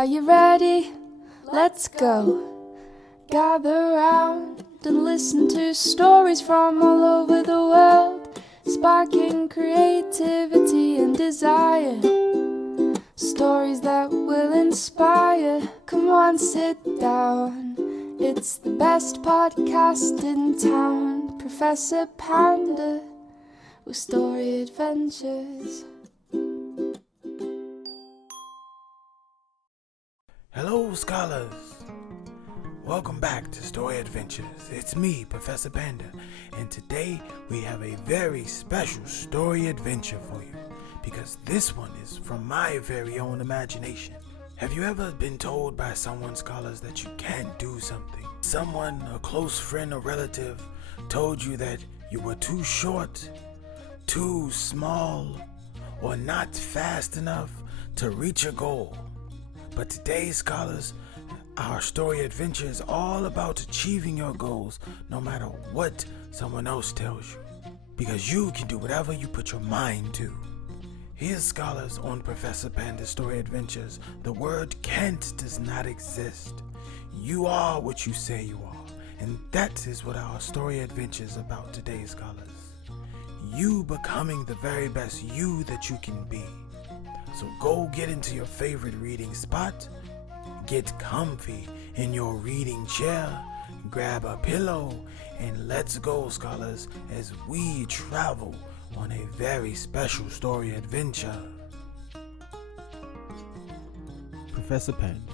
Are you ready? Let's go. Gather round and listen to stories from all over the world, sparking creativity and desire. Stories that will inspire. Come on, sit down. It's the best podcast in town. Professor Panda with story adventures. Hello, scholars. Welcome back to Story Adventures. It's me, Professor Panda, and today we have a very special story adventure for you, because this one is from my very own imagination. Have you ever been told by someone, scholars, that you can't do something? Someone, a close friend or relative, told you that you were too short, too small, or not fast enough to reach a goal. But today, scholars, our story adventure is all about achieving your goals no matter what someone else tells you, because you can do whatever you put your mind to. Here, scholars, on Professor Panda's Story Adventures, the word can't does not exist. You are what you say you are, and that is what our story adventure is about today, scholars. You becoming the very best you that you can be. So go get into your favorite reading spot, get comfy in your reading chair, grab a pillow, and let's go, scholars, as we travel on a very special story adventure. Professor Panda,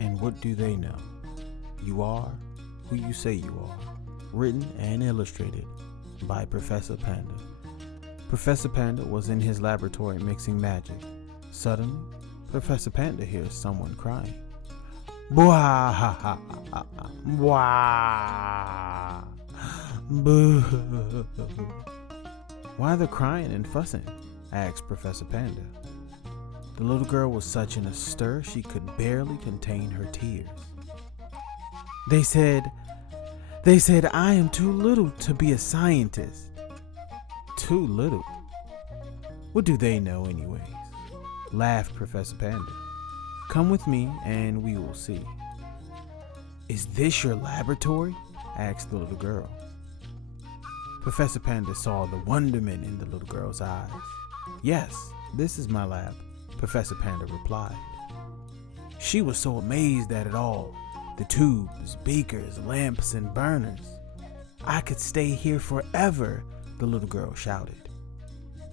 and what do they know? You are who you say you are. Written and illustrated by Professor Panda. Professor Panda was in his laboratory mixing magic. Suddenly, Professor Panda hears someone crying. Bwah ha ha ha ha. Bwah. Boo. Why are they crying and fussing? Asked Professor Panda. The little girl was such in a stir she could barely contain her tears. They said I am too little to be a scientist. Too little? What do they know anyways? Laughed Professor Panda. Come with me and we will see. Is this your laboratory? Asked the little girl. Professor Panda saw the wonderment in the little girl's eyes. Yes, this is my lab, Professor Panda replied. She was so amazed at it all. The tubes, beakers, lamps, and burners. I could stay here forever, the little girl shouted.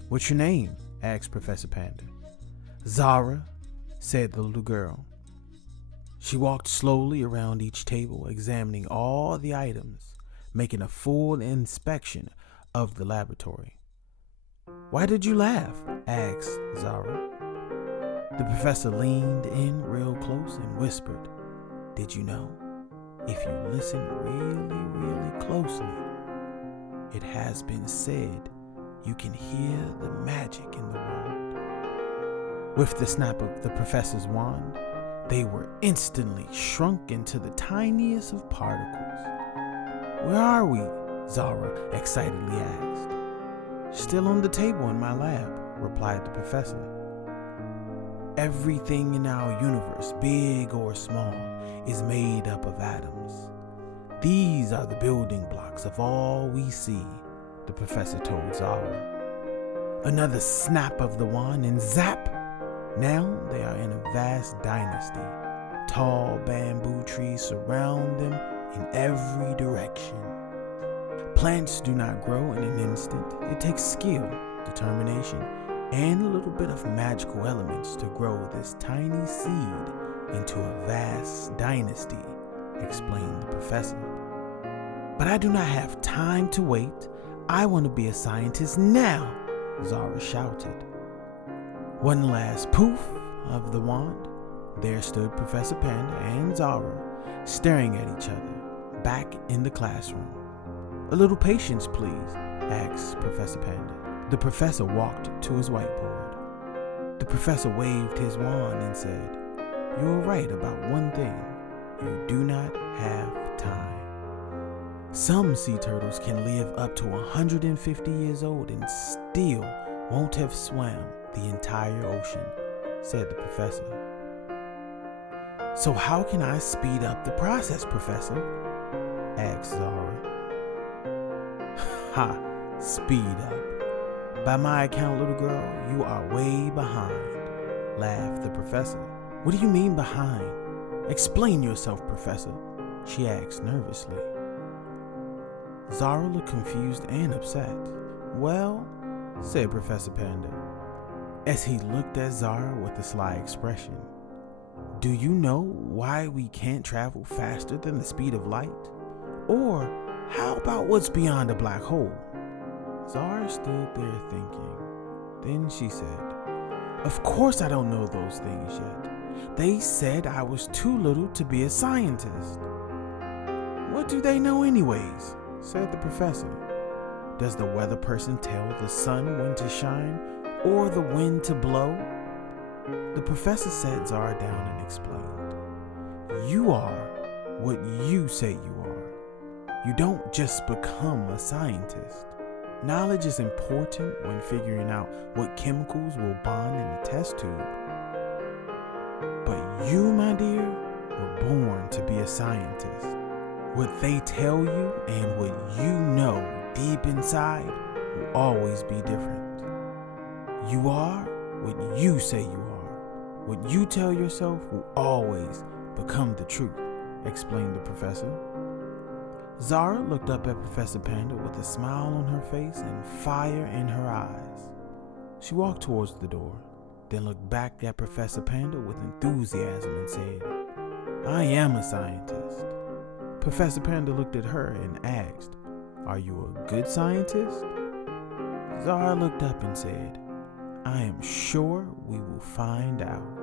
What's your name? Asked Professor Panda. Zara, said the little girl. She walked slowly around each table, examining all the items, making a full inspection of the laboratory. Why did you laugh? Asked Zara. The professor leaned in real close and whispered, Did you know? If you listen really, really closely, it has been said you can hear the magic in the world. With the snap of the professor's wand, they were instantly shrunk into the tiniest of particles. Where are we? Zara excitedly asked. Still on the table in my lab, replied the professor. Everything in our universe, big or small, is made up of atoms. These are the building blocks of all we see, the professor told Zara. Another snap of the wand and zap! Now they are in a vast dynasty. Tall bamboo trees surround them in every direction. Plants do not grow in an instant. It takes skill, determination, and a little bit of magical elements to grow this tiny seed into a vast dynasty, explained the professor. But I do not have time to wait. I want to be a scientist now, Zara shouted. One last poof of the wand. There stood Professor Panda and Zara, staring at each other, back in the classroom. A little patience, please, asked Professor Panda. The professor walked to his whiteboard. The professor waved his wand and said, You are right about one thing. You do not have time. Some sea turtles can live up to 150 years old and still won't have swam the entire ocean, said the professor. So how can I speed up the process, Professor? Asked Zara. Ha, speed up. By my account, little girl, you are way behind, laughed the professor. What do you mean behind? Explain yourself, Professor, she asked nervously. Zara looked confused and upset. Well, said Professor Panda, as he looked at Zara with a sly expression, do you know why we can't travel faster than the speed of light? Or how about what's beyond a black hole? Zara stood there thinking. Then she said, of course I don't know those things yet. They said I was too little to be a scientist. What do they know anyways? Said the professor. Does the weather person tell the sun when to shine or the wind to blow? The professor sat Zara down and explained. You are what you say you are. You don't just become a scientist. Knowledge is important when figuring out what chemicals will bond in a test tube. But you, my dear, were born to be a scientist. What they tell you and what you know deep inside will always be different. You are what you say you are. What you tell yourself will always become the truth, explained the professor. Zara looked up at Professor Panda with a smile on her face and fire in her eyes. She walked towards the door, then looked back at Professor Panda with enthusiasm and said, I am a scientist. Professor Panda looked at her and asked, are you a good scientist? Zara looked up and said, I am sure we will find out.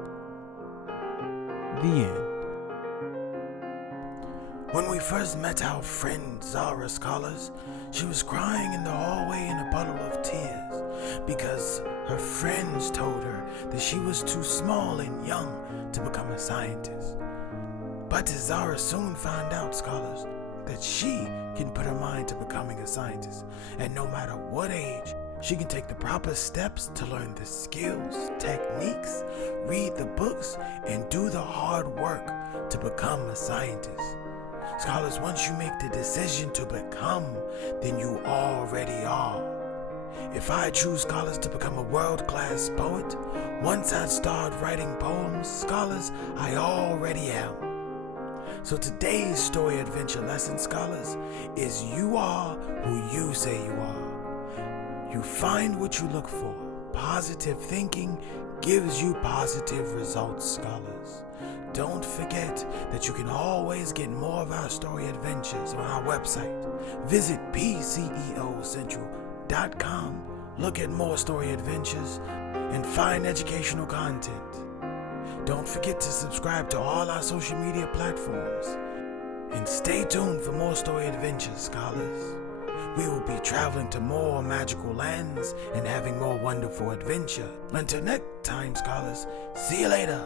The end. When we first met our friend Zara, scholars, she was crying in the hallway in a puddle of tears because her friends told her that she was too small and young to become a scientist. But Zara soon found out, scholars, that she can put her mind to becoming a scientist, and no matter what age, she can take the proper steps to learn the skills, techniques, read the books, and do the hard work to become a scientist. Scholars, once you make the decision to become, then you already are. If I choose, scholars, to become a world-class poet, once I start writing poems, scholars, I already am. So today's story adventure lesson, scholars, is you are who you say you are. You find what you look for. Positive thinking gives you positive results, scholars. Don't forget that you can always get more of our story adventures on our website. Visit pceocentral.com, look at more story adventures, and find educational content. Don't forget to subscribe to all our social media platforms. And stay tuned for more story adventures, scholars. We will be traveling to more magical lands and having more wonderful adventure. Until next time, scholars, see you later.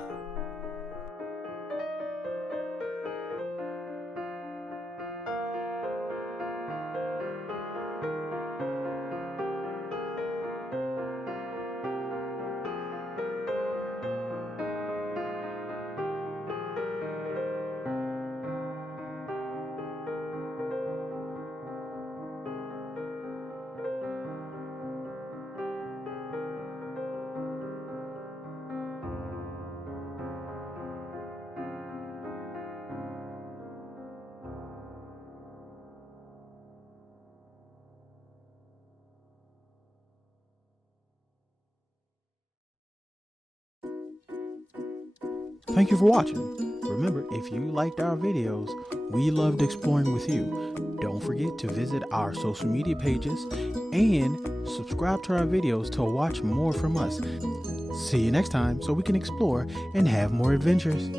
Thank you for watching. Remember, if you liked our videos, we loved exploring with you. Don't forget to visit our social media pages and subscribe to our videos to watch more from us. See you next time so we can explore and have more adventures.